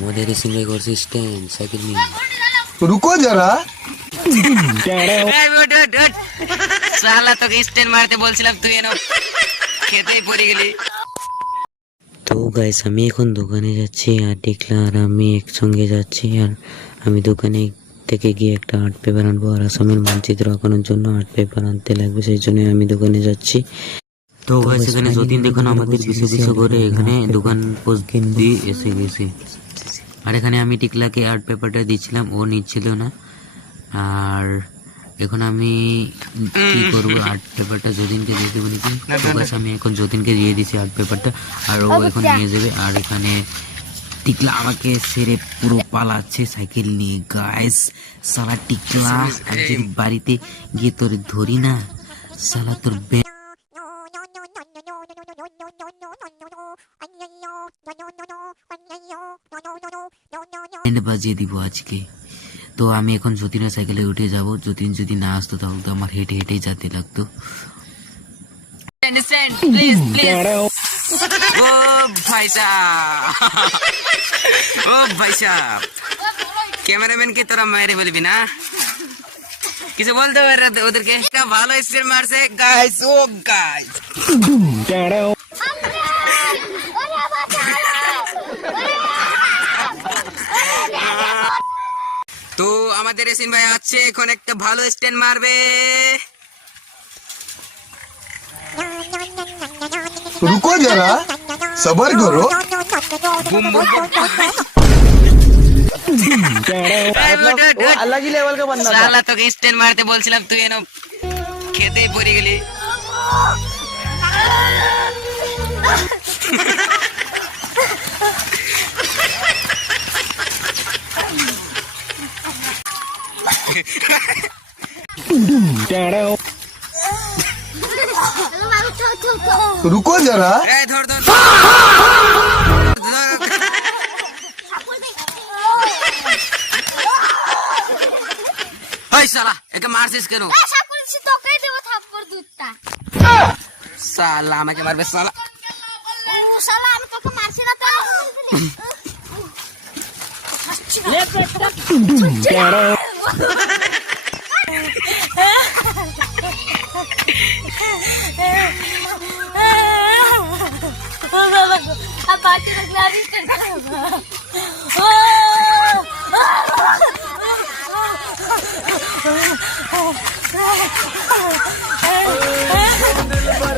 আমাদের রেসিং ভাই করছে স্ট্যান্ড সাইকেল নিয়ে। रुको जरा। সালা তোকে স্ট্যান্ড মারতে বলছিলাম, তুই এনে খেতেই পড়ে গেলি। তো গাইস আমি এখন দোকানে যাচ্ছি আর টিকলা আর আমি একসঙ্গে যাচ্ছি। আর আমি দোকানে থেকে গিয়ে একটা আর্ট পেপার আনবো আর আসামের মানচিত্র আঁকানোর জন্য আর্ট পেপার আনতে লাগবে, সেই জন্য আমি দোকানে যাচ্ছি। তো গাইস এখানে যতীন দেখুন আমাদের বিশে করে এখানে দোকান পোস্ট দিয়ে এসে গেছে। আর এখানে আমি টিকলাকে আর্ট পেপারটা দিচ্ছিলাম, ও নিচ্ছিল না। আর এখন আমি কি করবো, আর্ট পেপারটা যতীনকে দিয়ে দেবো নাকি? তো গাইস আমি এখন যতীনকে দিয়ে দিচ্ছি আর্ট পেপারটা, আর ও এখন নিয়ে যাবে। আর এখানে টিকলা আমাকে সেরে পুরো পালাচ্ছে সাইকেল নিয়ে। গাইস সালা টিকলা, আর যদি বাড়িতে গিয়ে তোর ধরি না সালা, তোর ব্যান্ড বাজিয়ে দিব আজকে। তো আমি এখন যতীনের সাইকেলে উঠে যাব। যতীন যদি না আসতো তাহলে তো আমার হেঁটে হেঁটেই যেতে লাগতো। Please please. ও ভাই সাহেব, ও ভাই সাহেব, ক্যামেরাম্যান কে তোরা মেরে বলবি না? কিছু বলতে পারে ওদেরকে? ভালো স্টেপ মারছে গাইস। ও গাইস তো আমাদের এসিন ভাই আছে, এখন একটা ভালো স্ট্যান্ড মারবে। रुको जरा, सबर करो। बुम बुम अलग ही लेवल का बंदा था। साला তোকে স্ট্যান্ড মারতে বলছিলাম, তুই এনে খেতেই পড়ে গেলি। रुको जरा। এই ধর ধর ওই শালা, একে মারছিস কেন? শালা আমাকে মারবে শালা। दिल भर